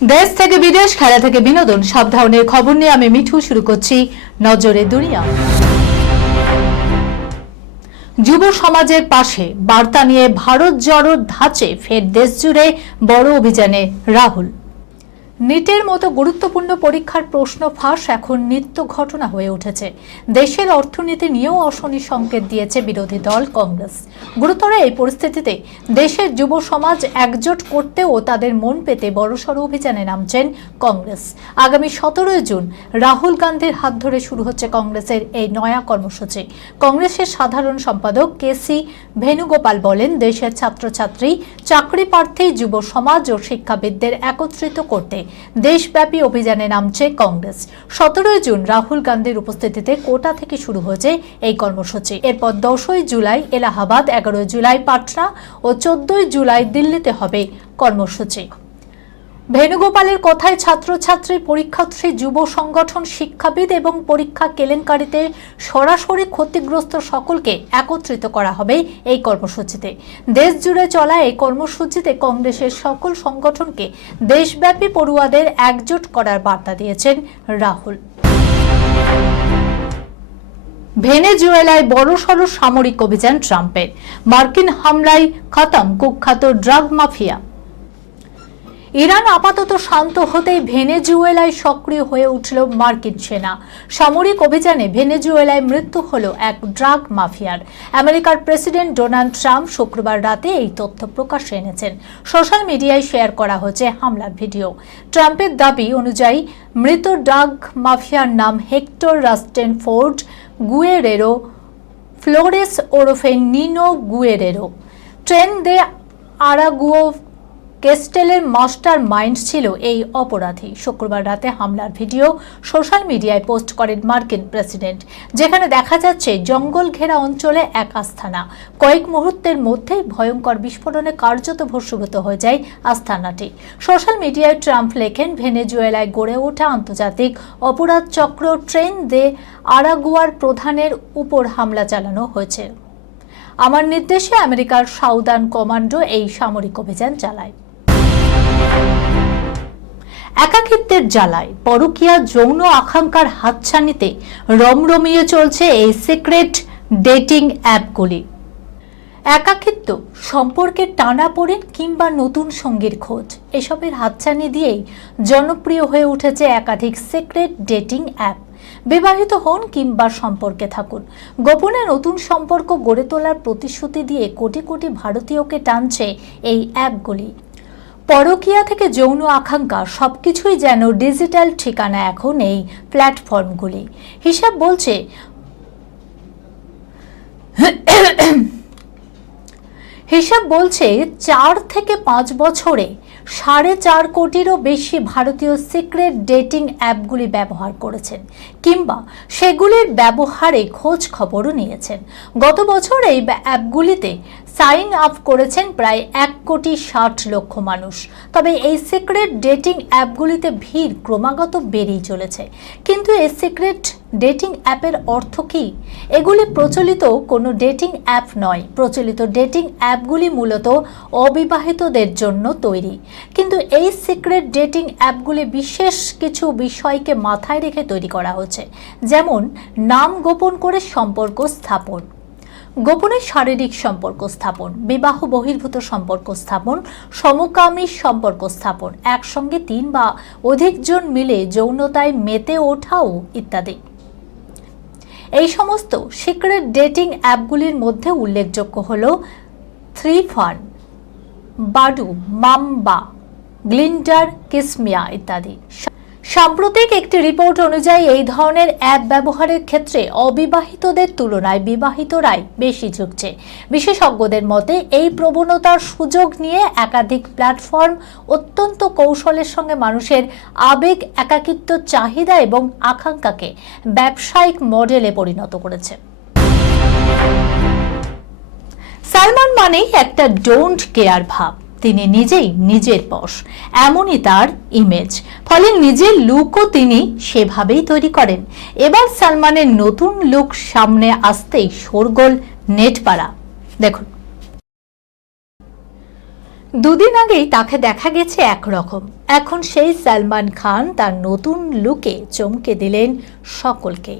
দেশ থেকে বিদেশ, খেলা থেকে বিনোদন, সব ধরনের খবর নিয়ে আমি মিঠু শুরু করছি নজরে দুনিয়া। যুব সমাজের পাশে বার্তা নিয়ে ভারত জড়োর ধাঁচে ফের দেশ জুড়ে বড় অভিযানে রাহুল। নিটের মতো গুরুত্বপূর্ণ পরীক্ষার প্রশ্ন ফাঁস এখন নিত্য ঘটনা হয়ে উঠেছে। দেশের অর্থনীতি নিয়েও অশনি সংকেত দিয়েছে বিরোধী দল কংগ্রেস। গুরুতর এই পরিস্থিতিতে দেশের যুব সমাজ একজোট করতেও তাদের মন পেতে বড়সড় অভিযানে নামছেন কংগ্রেস। আগামী 17 জুন রাহুল গান্ধীর হাত ধরে শুরু হচ্ছে কংগ্রেসের এই নয়া কর্মসূচি। কংগ্রেসের সাধারণ সম্পাদক কেসি ভেনুগোপাল বলেন, দেশের ছাত্রছাত্রী, চাকরি প্রার্থী, যুব সমাজ ও শিক্ষাবিদদের একত্রিত করতে দেশব্যাপী অভিযানে নামছে কংগ্রেস। 17 জুন রাহুল গান্ধীর উপস্থিতিতে কোটা থেকে শুরু হয়েছে এই কর্মসূচি। এরপর 10 জুলাই এলাহাবাদ, 11 জুলাই পাটনা ও 14 জুলাই দিল্লিতে হবে কর্মসূচি। ভেনুগোপালের কথায় ছাত্রছাত্রী, পরীক্ষার্থী, যুব সংগঠন, শিক্ষাবিদ এবং পরীক্ষা কেলেঙ্কারিতে সরাসরি ক্ষতিগ্রস্ত সকলকে একত্রিত করা হবে এই কর্মসূচিতে। দেশ জুড়ে চলা এই কর্মসূচিতে কংগ্রেসের সকল সংগঠনকে দেশব্যাপী পড়ুয়াদের একজোট করার বার্তা দিয়েছেন রাহুল। ভেনেজুয়েলায় বড়সড় সামরিক অভিযান ট্রাম্পের। মার্কিন হামলায় খতম কুখ্যাত ড্রাগ মাফিয়া। ইরান আপাতত শান্ত হতেই ভেনেজুয়েলায় সক্রিয় হয়ে উঠল মার্কিন সেনা। সামরিক অভিযানে ভেনেজুয়েলায় মৃত্যু হল এক ড্রাগ মাফিয়ার। আমেরিকার প্রেসিডেন্ট ডোনাল্ড ট্রাম্প শুক্রবার রাতে এই তথ্য প্রকাশ্যে এনেছেন। সোশ্যাল মিডিয়ায় শেয়ার করা হয়েছে হামলার ভিডিও। ট্রাম্পের দাবি অনুযায়ী মৃত ড্রাগ মাফিয়ার নাম হেক্টর রাস্টেনফোর্ড গুয়েরেরো ফ্লোরেস ওরফে নিনো গুয়েরেরো। ট্রেন দে আরাগুও কেস্টেলের মাস্টার মাইন্ড ছিল এই অপরাধী। শুক্রবার রাতে হামলার ভিডিও সোশ্যাল মিডিয়ায় পোস্ট করেন মার্কিন প্রেসিডেন্ট, যেখানে দেখা যাচ্ছে জঙ্গল ঘেরা অঞ্চলে এক আস্তানা। কয়েক মুহূর্তের মধ্যেই ভয়ঙ্কর বিস্ফোরণে কার্যত ভস্মীভূত হয়ে যায় আস্তানাটি। সোশ্যাল মিডিয়ায় ট্রাম্প লেখেন, ভেনেজুয়েলায় গড়ে ওঠা আন্তর্জাতিক অপরাধ চক্র ট্রেন দে আরাগুয়ার প্রধানের উপর হামলা চালানো হয়েছে। আমার নির্দেশে আমেরিকার সাউদার্ন কমান্ডো এই সামরিক অভিযান চালায়। একাকিত্বের জ্বালায় পরকীয়া যৌন আকাঙ্ক্ষার হাতছানিতে রমরমিয়ে চলছে এই সিক্রেট ডেটিং অ্যাপগুলি। একাকিত্ব, সম্পর্কের টানাপোড়েন কিংবা নতুন সঙ্গীর খোঁজ, এসবের হাতছানি দিয়েই জনপ্রিয় হয়ে উঠেছে একাধিক সিক্রেট ডেটিং অ্যাপ। বিবাহিত হন কিংবা সম্পর্কে থাকুন, গোপনে নতুন সম্পর্ক গড়ে তোলার প্রতিশ্রুতি দিয়ে কোটি কোটি ভারতীয়কে টানছে এই অ্যাপগুলি। পরকীয়া থেকে যৌন আকাঙ্ক্ষা, সবকিছুই যেন ডিজিটাল ঠিকানা এখন এই প্ল্যাটফর্মগুলি। হিসাব বলছে 4 থেকে 5 বছরে 4.5 কোটিরও বেশি ভারতীয় সিক্রেট ডেটিং অ্যাপগুলি ব্যবহার করেছেন কিংবা সেগুলির ব্যবহারে খোঁজ খবরও নিয়েছেন। গত বছর এই অ্যাপগুলিতে সাইন আপ করেছেন প্রায় 1,60,00,000 মানুষ। তবে এই সিক্রেট ডেটিং অ্যাপগুলিতে ভিড় ক্রমাগত বেড়েই চলেছে। কিন্তু এই সিক্রেট ডেটিং অ্যাপের অর্থ কি? এগুলি প্রচলিত কোনো ডেটিং অ্যাপ নয়। প্রচলিত ডেটিং অ্যাপগুলি মূলত অবিবাহিতদের জন্য তৈরি। কিন্তু এই সিক্রেট ডেটিং অ্যাপগুলি বিশেষ কিছু বিষয়কে মাথায় রেখে তৈরি করা হচ্ছে, যেমন নাম গোপন করে সম্পর্ক স্থাপন, গোপনে শারীরিক সম্পর্ক স্থাপন, বিবাহ বহির্ভূত সম্পর্ক স্থাপন, সমকামী সম্পর্ক স্থাপন, একসঙ্গে 3 বা অধিক জন মিলে যৌনতায় মেতে ওঠাও ইত্যাদি। এই সমস্ত সিক্রেট ডেটিং অ্যাপগুলির মধ্যে উল্লেখযোগ্য হল 3Fun, বাডু, মাম্বা, গ্লিন্ডার, কিসমিয়া ইত্যাদি। সাম্প্রতিক একটি রিপোর্ট অনুযায়ী এই ধরনের অ্যাপ ব্যবহারের ক্ষেত্রে অবিবাহিতদের তুলনায় বিবাহিতরাই বেশি ঝুঁকছে। বিশেষজ্ঞদের মতে এই প্রবণতার সুযোগ নিয়ে একাধিক প্ল্যাটফর্ম অত্যন্ত কৌশলের সঙ্গে মানুষের আবেগ, একাকিত্ব, চাহিদা এবং আকাঙ্ক্ষাকে ব্যবসায়িক মডেলে পরিণত করেছে। সালমান মানেই একটা ডোন্ট কেয়ার ভাব। তিনি নিজেই নিজের বশ, এমনই তার ইমেজ। ফলে নিজের লুকও তিনি সেভাবেই তৈরি করেন। এবার সালমানের নতুন লুক সামনে আসতেই শোরগোল নেটপাড়া। দেখুন, দুদিন আগেই তাকে দেখা গেছে একরকম, এখন সেই সালমান খান তার নতুন লুকে চমকে দিলেন সকলকে।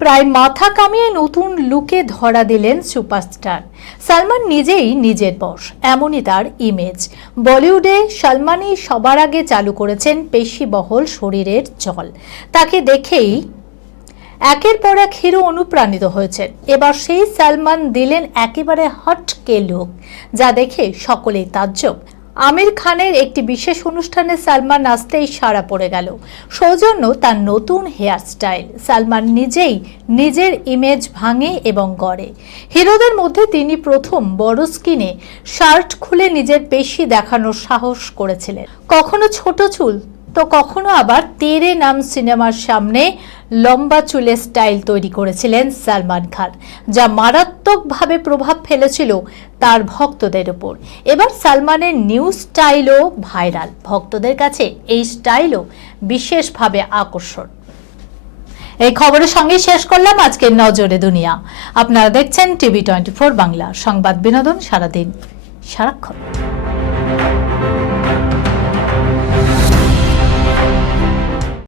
প্রায় মাথা কামিয়ে নতুন লুকে ধরা দিলেন সুপারস্টার। সালমান নিজেই নিজের বশ, এমনই তার ইমেজ। বলিউডে সালমানই সবার আগে চালু করেছেন পেশিবহুল শরীরের জল। তাকে দেখেই একের পর এক হিরো অনুপ্রাণিত হয়েছেন। এবার সেই সালমান দিলেন একেবারে হটকে লুক, যা দেখে সকলেই তাজ্জব। আমির খানের একটি বিশেষ অনুষ্ঠানে সালমান আসতেই সাড়া পড়ে গেল। সৌজন্য তার নতুন হেয়ার স্টাইল। সালমান নিজেই নিজের ইমেজ ভাঙে এবং গড়ে। হিরোদের মধ্যে তিনি প্রথম বড় স্ক্রিনে শার্ট খুলে নিজের পেশি দেখানোর সাহস করেছিলেন। কখনো ছোট চুল, তো কখনো আবার তেরে নাম সিনেমার সামনে লম্বা চুলের স্টাইল তৈরি করেছিলেন সালমান খান, যা মারাত্মকভাবে প্রভাব ফেলেছিল তার ভক্তদের উপর। এবার সালমানের নিউ স্টাইলও ভাইরাল। ভক্তদের কাছে এই স্টাইলও বিশেষভাবে আকর্ষণ। এই খবরের সঙ্গে শেষ করলাম আজকের নজরে দুনিয়া। আপনারা দেখছেন টিভি 24 বাংলা, সংবাদ বিনোদন সারাদিন সারাক্ষণ।